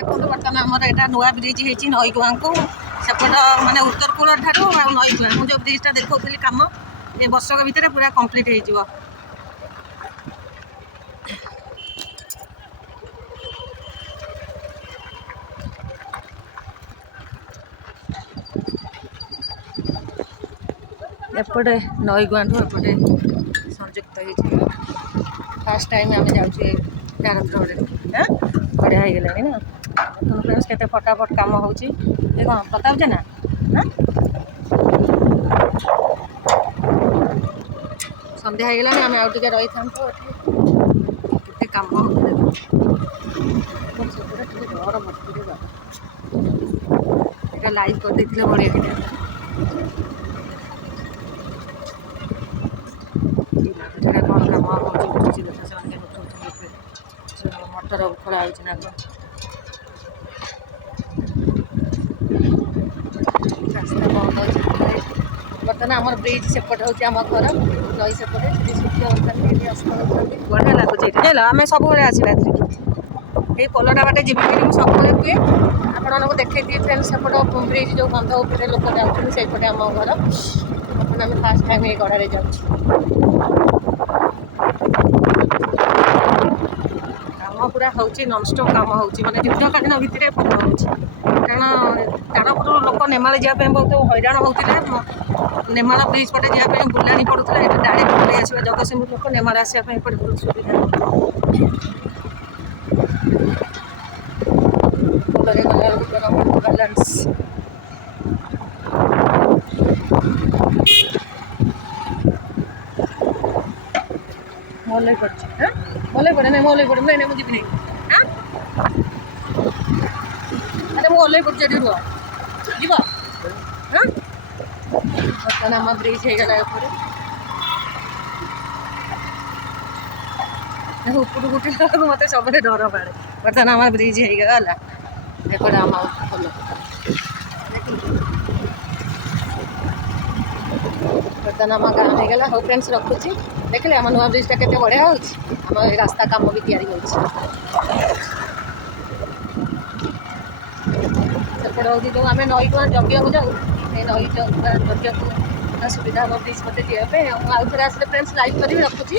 ଦେଖନ୍ତୁ ବର୍ତ୍ତମାନ ଆମର ଏଇଟା ନୂଆ ବ୍ରିଜ୍ ହେଇଛି ନଈଗୁଆଁକୁ ସେପଟ ମାନେ ଉତ୍ତର କୂଳ ଠାରୁ ଆଉ ନଈଗୁଆଁ ମୁଁ ଯେଉଁ ବ୍ରିଜ୍ଟା ଦେଖାଉଥିଲି କାମ ଏ ବର୍ଷକ ଭିତରେ ପୁରା କମ୍ପ୍ଲିଟ୍ ହେଇଯିବ। ଏପଟେ ନଈଗୁଆଁଠୁ ଏପଟେ ସଂଯୁକ୍ତ ହେଇଛି। ଫାର୍ଷ୍ଟ ଟାଇମ୍ ଆମେ ଯାଉଛୁ ଏ ଡାରତ୍ରରେ ବଢ଼ିଆ ହେଇଗଲାଣି ନା। ଦେଖନ୍ତୁ ଫ୍ରେଣ୍ଡସ୍ କେତେ ଫଟାଫଟ କାମ ହେଉଛି। ଏ କ'ଣ ପ୍ରତାପ ଜେନା ସନ୍ଧ୍ୟା ହେଇଗଲାଣି ଆମେ ଆଉ ଟିକେ ରହିଥାନ୍ତୁ ଏଠି କେତେ କାମ ହେଉଛି। ସେପଟେ ଟିକେ ଡର ଭର୍ତ୍ତିରେ ବାବା ଏଇଟା ଲାଇଭ୍ କରିଦେଇଥିଲେ ବଢ଼ିଆ ହେଇଥାନ୍ତା। ସେଟା କ'ଣ କାମ ହେଉଛି ଉଠୁଛି କଥା ସେମାନେ ଉଠଉଛନ୍ତି ମଟର ଖୋଳା ହେଉଛି ନା କ'ଣ। ରାସ୍ତା ବନ୍ଦ ଅଛି ବର୍ତ୍ତମାନ ଆମର ବ୍ରିଜ୍ ସେପଟେ ହେଉଛି ଆମ ଘର ନଈ ସେପଟେ ସେଠି ସୂର୍ଯ୍ୟ ଅଛନ୍ତି ଏଠି ଅସ୍ତ ହେଉଛନ୍ତି ବଢ଼ିଆ ଲାଗୁଛି ଏଠି ଜାଣିଲ। ଆମେ ସବୁବେଳେ ଆସିବା ଏଥିରେ ଏଇ ପୋଲଟା ବାଟେ ଯିବାକି ମୁଁ ସବୁବେଳେ କୁହେ ଆପଣମାନଙ୍କୁ ଦେଖେଇଦିଏ ଫ୍ରେଣ୍ଡ ସେପଟ ବ୍ରିଜ୍ ଯେଉଁ ବନ୍ଧ ଉପରେ ଲୋକ ଯାଉଛନ୍ତି ସେଇପଟେ ଆମ ଘର। ବର୍ତ୍ତମାନ ଆମେ ଫାର୍ଷ୍ଟ ଟାଇମ୍ ଏଇ ଗଡ଼ାରେ ଯାଉଛୁ। କାମ ପୁରା ହେଉଛି ନନଷ୍ଟପ୍ କାମ ହେଉଛି ମାନେ ଯୁଦ୍ଧକାଳୀନ ଭିତ୍ତିରେ କାମ ହେଉଛି କାରଣ ତାରପୁରରୁ ଲୋକ ନେମାଳ ଯିବା ପାଇଁ ବହୁତ ହଇରାଣ ହେଉଥିଲେ। ନେମାଳ ବ୍ରିଜ୍ ପଟେ ଯିବା ପାଇଁ ବୁଲାଣି ପଡ଼ୁଥିଲା ଏଠି ଡାଇରେକ୍ଟ ପଳେଇ ଆସିବା ଜଗତସିଂହପୁର ଲୋକ ନେମାଳ ଆସିବା ପାଇଁ ଏପଟେ ବହୁତ ସୁବିଧା। ଭଲରେ ଗଲାବେଳକୁ ବାଲାନ୍ସ ମଲେଇ ପଡ଼ୁଛି ମଲେଇ ପଡ଼େ ନାଇଁ ମଲେଇ ପଡ଼େ ନାଇଁ ମୁଁ ଯିବି ନାହିଁ ଆରେ ମୁଁ ଓହ୍ଲେଇ ପଡ଼ୁଛି ଏଠି ରୁହ ଯିବ ବର୍ତ୍ତମାନ ଆମ ବ୍ରିଜ୍ ହେଇଗଲା ଉପରେ ଉପରକୁ ଉଠିଲା ବେଳକୁ ମୋତେ ସବୁବେଳେ ଡର ମାଡ଼େ। ବର୍ତ୍ତମାନ ଆମ ବ୍ରିଜ୍ ହେଇଗଲା ଏପଟେ ଆମ ଭଲ ବର୍ତ୍ତମାନ ଆମ ଗାଁ ହେଇଗଲା। ହଉ ଫ୍ରେଣ୍ଡସ୍ ରଖୁଛି। ଦେଖିଲେ ଆମ ନୂଆ ବ୍ରିଜ୍ଟା କେତେ ବଢ଼ିଆ ହେଉଛି। ଆମ ଏ ରାସ୍ତା କାମ ବି ତିଆରି ହେଉଛି। ସେପଟେ ହେଉଛି ଯେଉଁ ଆମେ ନଈଗୁଆଁ ଯଜ୍ଞକୁ ଯାଉ ସେଇ ନଈ ଯଜ୍ଞକୁ ସୁବିଧା ହେବ ବ୍ରିଜ୍ ପଟେ ଯିବା ପାଇଁ। ମୁଁ ଆଉ ଥରେ ଆସିଲେ ଫ୍ରେଣ୍ଡସ୍ ଲାଇଭ୍ କରିବି ରଖୁଛି।